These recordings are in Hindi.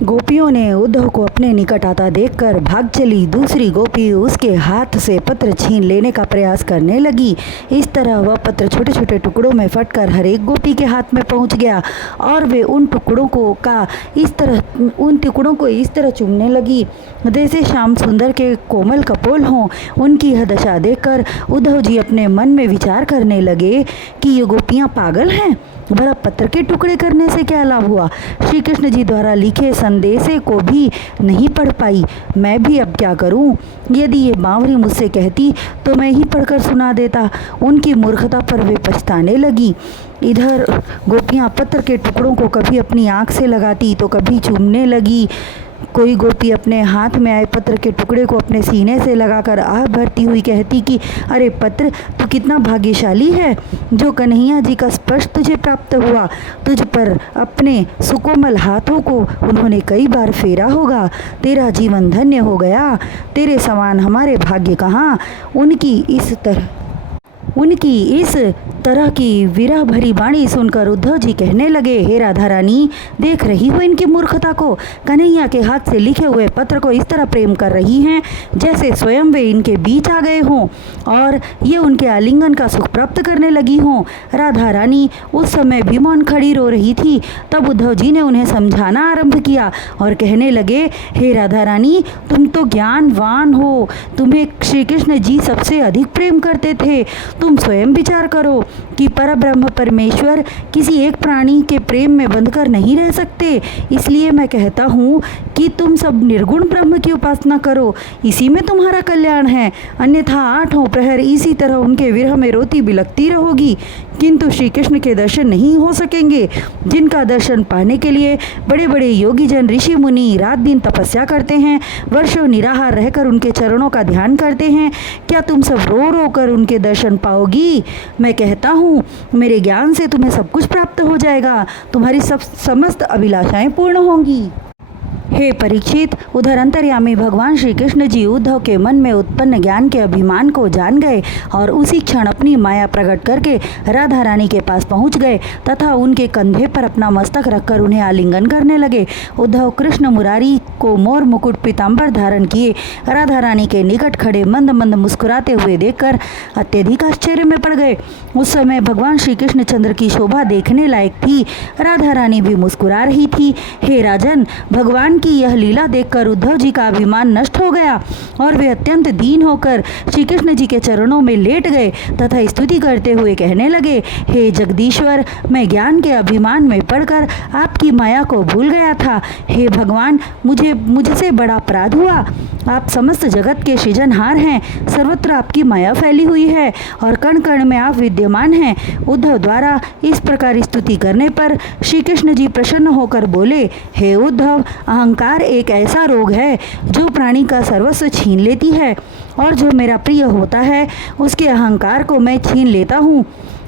गोपियों ने उद्धव को अपने निकट आता देखकर भाग चली। दूसरी गोपी उसके हाथ से पत्र छीन लेने का प्रयास करने लगी। इस तरह वह पत्र छोटे छोटे टुकड़ों में फटकर हर एक गोपी के हाथ में पहुंच गया और वे उन टुकड़ों को इस तरह चूमने लगी जैसे श्याम सुंदर के कोमल कपोल हों। उनकी यह दशा देखकर उद्धव जी अपने मन में विचार करने लगे कि ये गोपियाँ पागल हैं। भला पत्र के टुकड़े करने से क्या लाभ हुआ? श्री कृष्ण जी द्वारा लिखे संदेशे को भी नहीं पढ़ पाई। मैं भी अब क्या करूं? यदि ये बावरी मुझसे कहती तो मैं ही पढ़कर सुना देता। उनकी मूर्खता पर वे पछताने लगी। इधर गोपियां पत्र के टुकड़ों को कभी अपनी आँख से लगाती तो कभी चूमने लगी। कोई गोपी अपने हाथ में आए पत्र के टुकड़े को अपने सीने से लगाकर आह भरती हुई कहती कि अरे पत्र, तू कितना भाग्यशाली है जो कन्हैया जी का स्पर्श तुझे प्राप्त हुआ। तुझ पर अपने सुकोमल हाथों को उन्होंने कई बार फेरा होगा। तेरा जीवन धन्य हो गया। तेरे समान हमारे भाग्य कहाँ। उनकी इस तरह की विरह भरी वाणी सुनकर उद्धव जी कहने लगे, हे राधा रानी, देख रही हो इनकी मूर्खता को। कन्हैया के हाथ से लिखे हुए पत्र को इस तरह प्रेम कर रही हैं जैसे स्वयं वे इनके बीच आ गए हों और ये उनके आलिंगन का सुख प्राप्त करने लगी हों। राधा रानी उस समय भी मौन खड़ी रो रही थी। तब उद्धव जी ने उन्हें समझाना आरंभ किया और कहने लगे, हे राधा रानी, तुम तो ज्ञानवान हो। तुम्हें श्री कृष्ण जी सबसे अधिक प्रेम करते थे। तुम स्वयं विचार करो कि परब्रह्म परमेश्वर किसी एक प्राणी के प्रेम में बंधकर नहीं रह सकते। इसलिए मैं कहता हूँ कि तुम सब निर्गुण ब्रह्म की उपासना करो, इसी में तुम्हारा कल्याण है। अन्यथा आठों प्रहर इसी तरह उनके विरह में रोती बिलखती रहोगी, किंतु श्री कृष्ण के दर्शन नहीं हो सकेंगे, जिनका दर्शन पाने के लिए बड़े बड़े योगी जन ऋषि मुनि रात दिन तपस्या करते हैं, वर्षों निराहार रहकर उनके चरणों का ध्यान करते हैं। क्या तुम सब रो रो कर उनके दर्शन पाओगी? मैं कहता हूँ मेरे ज्ञान से तुम्हें सब कुछ प्राप्त हो जाएगा। तुम्हारी समस्त अभिलाषाएं पूर्ण होंगी। हे परीक्षित, उधर अंतर्यामी भगवान श्री कृष्ण जी उद्धव के मन में उत्पन्न ज्ञान के अभिमान को जान गए और उसी क्षण अपनी माया प्रकट करके राधा रानी के पास पहुंच गए तथा उनके कंधे पर अपना मस्तक रखकर उन्हें आलिंगन करने लगे। उद्धव कृष्ण मुरारी को मोर मुकुट पीताम्बर धारण किए राधा रानी के निकट खड़े मंद मंद मुस्कुराते हुए देखकर अत्यधिक आश्चर्य में पड़ गए। उस समय भगवान श्री कृष्ण चंद्र की शोभा देखने लायक थी। राधा रानी भी मुस्कुरा रही थी। हे राजन, भगवान की यह लीला देखकर उद्धव जी का अभिमान नष्ट हो गया और वे अत्यंत दीन होकर श्री कृष्ण जी के चरणों में लेट गए तथा स्तुति करते हुए कहने लगे, हे जगदीश्वर, मैं ज्ञान के अभिमान में पड़कर आपकी माया को भूल गया था। हे भगवान, मुझसे बड़ा अपराध हुआ। आप समस्त जगत के सृजनहार हैं। सर्वत्र आपकी माया फैली हुई है और कण कण में आप विद्यमान हैं। उद्धव द्वारा इस प्रकार स्तुति करने पर श्री कृष्ण जी प्रसन्न होकर बोले, हे उद्धव, अहंकार एक ऐसा रोग है जो प्राणी का सर्वस्व छीन लेती है और जो मेरा प्रिय होता है उसके अहंकार को मैं छीन लेता हूँ,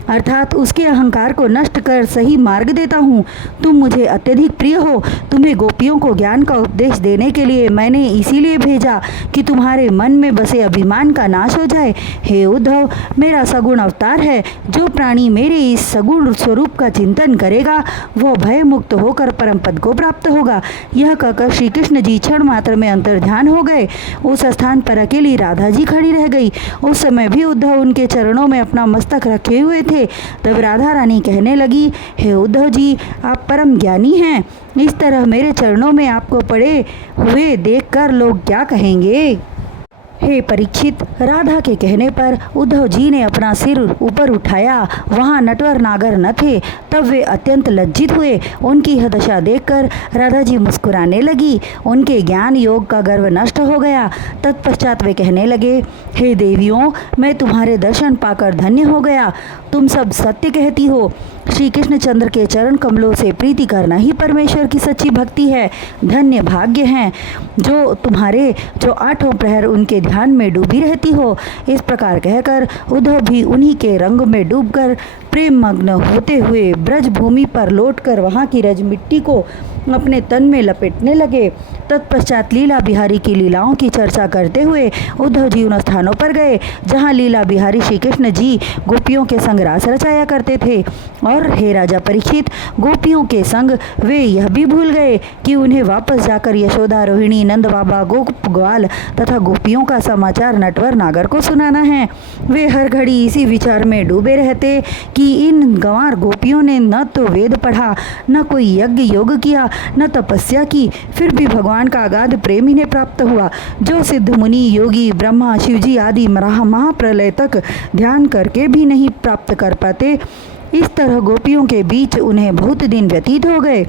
अर्थात उसके अहंकार को नष्ट कर सही मार्ग देता हूँ। तुम मुझे अत्यधिक प्रिय हो। तुम्हें गोपियों को ज्ञान का उपदेश देने के लिए मैंने इसीलिए भेजा कि तुम्हारे मन में बसे अभिमान का नाश हो जाए। हे उद्धव, मेरा सगुण अवतार है। जो प्राणी मेरे इस सगुण स्वरूप का चिंतन करेगा वह भय मुक्त होकर परम पद को प्राप्त होगा। यह कहकर श्री कृष्ण जी क्षण मात्र में अंतर्ध्यान हो गए। उस स्थान पर अकेली राधा जी खड़ी रह गई। उस समय भी उद्धव उनके चरणों में अपना मस्तक रखे हुए थे। तब राधा रानी कहने लगी, हे उद्धव जी, आप परम ज्ञानी हैं। इस तरह मेरे चरणों में आपको पड़े हुए देखकर लोग क्या कहेंगे? हे परीक्षित, राधा के कहने पर उद्धव जी ने अपना सिर ऊपर उठाया। वहाँ नटवर नागर न थे। तब वे अत्यंत लज्जित हुए। उनकी यह दशा देखकर राधा जी मुस्कुराने लगी। उनके ज्ञान योग का गर्व नष्ट हो गया। तत्पश्चात वे कहने लगे, हे देवियों, मैं तुम्हारे दर्शन पाकर धन्य हो गया। तुम सब सत्य कहती हो। श्री कृष्ण चंद्र के चरण कमलों से प्रीति करना ही परमेश्वर की सच्ची भक्ति है। धन्य भाग्य हैं जो आठों प्रहर उनके ध्यान में डूबी रहती हो। इस प्रकार कहकर उद्धव भी उन्हीं के रंग में डूबकर प्रेम मग्न होते हुए ब्रज भूमि पर लौटकर वहाँ की रज मिट्टी को अपने तन में लपेटने लगे। तत्पश्चात लीला बिहारी की लीलाओं की चर्चा करते हुए उद्धव जी उन स्थानों पर गए जहाँ लीला बिहारी श्री कृष्ण जी गोपियों के संग रास रचाया करते थे। और हे राजा परीक्षित, गोपियों के संग वे यह भी भूल गए कि उन्हें वापस जाकर यशोदा, रोहिणी, नंद बाबा, गोप ग्वाल तथा गोपियों का समाचार नटवर नागर को सुनाना है। वे हर घड़ी इसी विचार में डूबे रहते कि इन गंवार गोपियों ने न तो वेद पढ़ा, न कोई यज्ञ योग किया, न तपस्या की, फिर भी भगवान का अगाध प्रेम इन्हें प्राप्त हुआ, जो सिद्ध मुनि, योगी, ब्रह्मा, शिवजी आदि महाप्रलय तक ध्यान करके भी नहीं प्राप्त कर पाते। इस तरह गोपियों के बीच उन्हें बहुत दिन व्यतीत हो गए।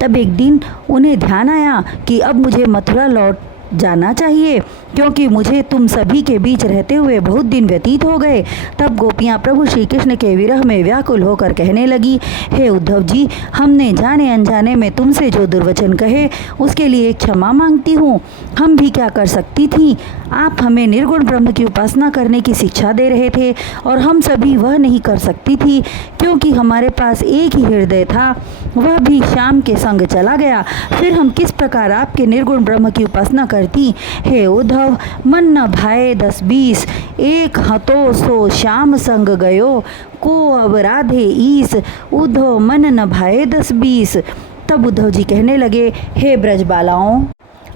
तब एक दिन उन्हें ध्यान आया कि अब मुझे मथुरा लौट जाना चाहिए, क्योंकि मुझे तुम सभी के बीच रहते हुए बहुत दिन व्यतीत हो गए। तब गोपियाँ प्रभु श्री कृष्ण के विरह में व्याकुल होकर कहने लगी, हे उद्धव जी, हमने जाने अनजाने में तुमसे जो दुर्वचन कहे उसके लिए क्षमा मांगती हूँ। हम भी क्या कर सकती थी? आप हमें निर्गुण ब्रह्म की उपासना करने की शिक्षा दे रहे थे और हम सभी वह नहीं कर सकती थी, क्योंकि हमारे पास एक ही हृदय था, वह भी श्याम के संग चला गया। फिर हम किस प्रकार आपके निर्गुण ब्रह्म की उपासना करती? हे उद्धव, मन न भाए 10-20, एक हतो सो श्याम संग गयो, को अब राधे ईस, उद्धव मन न भाए 10-20। तब उद्धव जी कहने लगे, हे ब्रज बालाओं,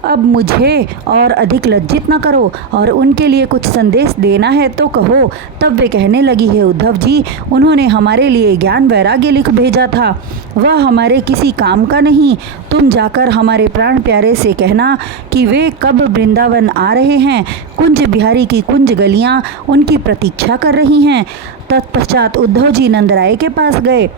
अब मुझे और अधिक लज्जित न करो और उनके लिए कुछ संदेश देना है तो कहो। तब वे कहने लगी, हे उद्धव जी, उन्होंने हमारे लिए ज्ञान वैराग्य लिख भेजा था, वह हमारे किसी काम का नहीं। तुम जाकर हमारे प्राण प्यारे से कहना कि वे कब वृंदावन आ रहे हैं। कुंज बिहारी की कुंज गलियां उनकी प्रतीक्षा कर रही हैं। तत्पश्चात उद्धव जी नंदराय के पास गए।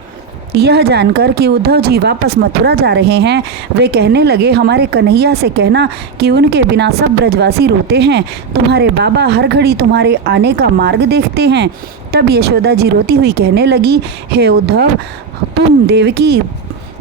यह जानकर कि उद्धव जी वापस मथुरा जा रहे हैं, वे कहने लगे, हमारे कन्हैया से कहना कि उनके बिना सब ब्रजवासी रोते हैं। तुम्हारे बाबा हर घड़ी तुम्हारे आने का मार्ग देखते हैं। तब यशोदा जी रोती हुई कहने लगी, हे उद्धव, तुम देवकी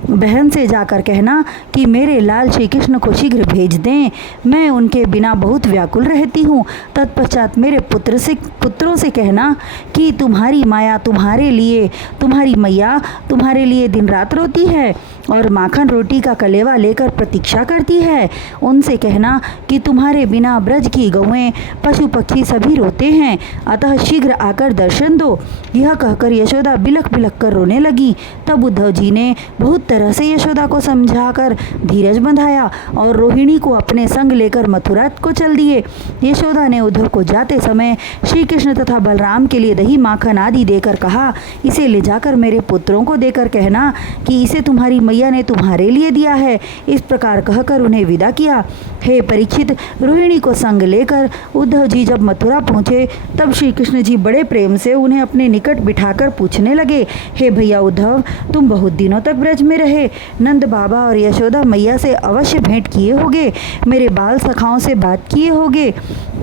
बहन से जाकर कहना कि मेरे लाल श्री कृष्ण को शीघ्र भेज दें, मैं उनके बिना बहुत व्याकुल रहती हूँ। तत्पश्चात मेरे पुत्रों से कहना कि तुम्हारी माया तुम्हारी मैया तुम्हारे लिए दिन रात रोती है और माखन रोटी का कलेवा लेकर प्रतीक्षा करती है। उनसे कहना कि तुम्हारे बिना ब्रज की गौएं, पशु पक्षी सभी रोते हैं, अतः शीघ्र आकर दर्शन दो। यह कहकर यशोदा बिलख बिलख कर रोने लगी। तब उद्धव जी ने बहुत तरह से यशोदा को समझाकर धीरज बंधाया और रोहिणी को अपने संग लेकर मथुरा को चल दिए। यशोदा ने उद्धव को जाते समय श्री कृष्ण तथा बलराम के लिए दही माखन आदि देकर कहा, इसे ले जाकर मेरे पुत्रों को देकर कहना कि इसे तुम्हारी मैया ने तुम्हारे लिए दिया है। इस प्रकार कहकर उन्हें विदा किया। हे परीक्षित, रोहिणी को संग लेकर उद्धव जी जब मथुरा पहुँचे तब श्री कृष्ण जी बड़े प्रेम से उन्हें अपने निकट बिठाकर पूछने लगे, हे भैया उद्धव, तुम बहुत दिनों तक ब्रज में रहे, नंद बाबा और यशोदा मैया से अवश्य भेंट किए होगे, मेरे बाल सखाओं से बात किए होगे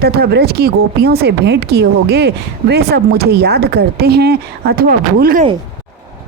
तथा ब्रज की गोपियों से भेंट किए होगे। वे सब मुझे याद करते हैं अथवा भूल गए?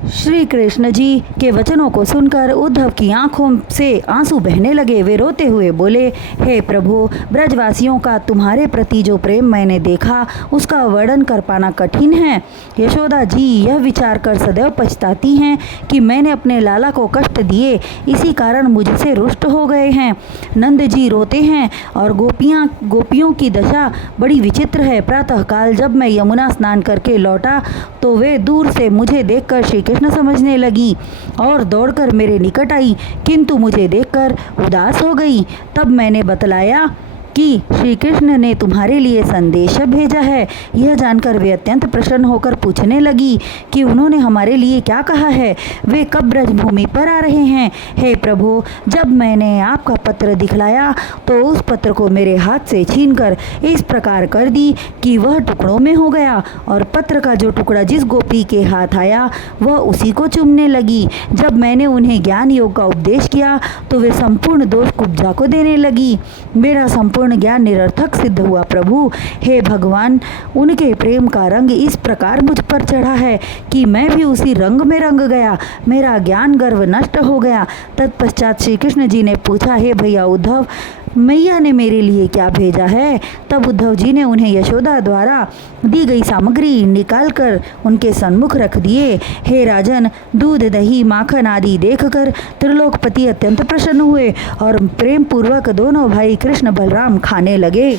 श्री कृष्ण जी के वचनों को सुनकर उद्धव की आंखों से आंसू बहने लगे। वे रोते हुए बोले, हे प्रभु, ब्रजवासियों का तुम्हारे प्रति जो प्रेम मैंने देखा उसका वर्णन कर पाना कठिन है। यशोदा जी यह विचार कर सदैव पछताती हैं कि मैंने अपने लाला को कष्ट दिए, इसी कारण मुझसे रुष्ट हो गए हैं। नंद जी रोते हैं और गोपियों की दशा बड़ी विचित्र है। प्रातःकाल जब मैं यमुना स्नान करके लौटा तो वे दूर से मुझे देखकर श्री कृष्ण समझने लगी और दौड़कर मेरे निकट आई, किंतु मुझे देखकर उदास हो गई। तब मैंने बतलाया कि श्री कृष्ण ने तुम्हारे लिए संदेश भेजा है। यह जानकर वे अत्यंत प्रसन्न होकर पूछने लगी कि उन्होंने हमारे लिए क्या कहा है, वे कब ब्रजभूमि पर आ रहे हैं। हे प्रभु, जब मैंने आपका पत्र दिखलाया तो उस पत्र को मेरे हाथ से छीनकर इस प्रकार कर दी कि वह टुकड़ों में हो गया और पत्र का जो टुकड़ा जिस गोपी के हाथ आया वह उसी को चूमने लगी। जब मैंने उन्हें ज्ञान योग का उपदेश किया तो वे संपूर्ण दोष कुब्जा को देने लगी। मेरा संपूर्ण ज्ञान निरर्थक सिद्ध हुआ। प्रभु, हे भगवान, उनके प्रेम का रंग इस प्रकार मुझ पर चढ़ा है कि मैं भी उसी रंग में रंग गया, मेरा ज्ञान गर्व नष्ट हो गया। तत्पश्चात श्री कृष्ण जी ने पूछा, हे भैया उद्धव, मैया ने मेरे लिए क्या भेजा है। तब उद्धव जी ने उन्हें यशोदा द्वारा दी गई सामग्री निकालकर उनके सन्मुख रख दिए। हे राजन, दूध, दही, माखन आदि देखकर त्रिलोकपति अत्यंत प्रसन्न हुए और प्रेम पूर्वक दोनों भाई कृष्ण बलराम खाने लगे।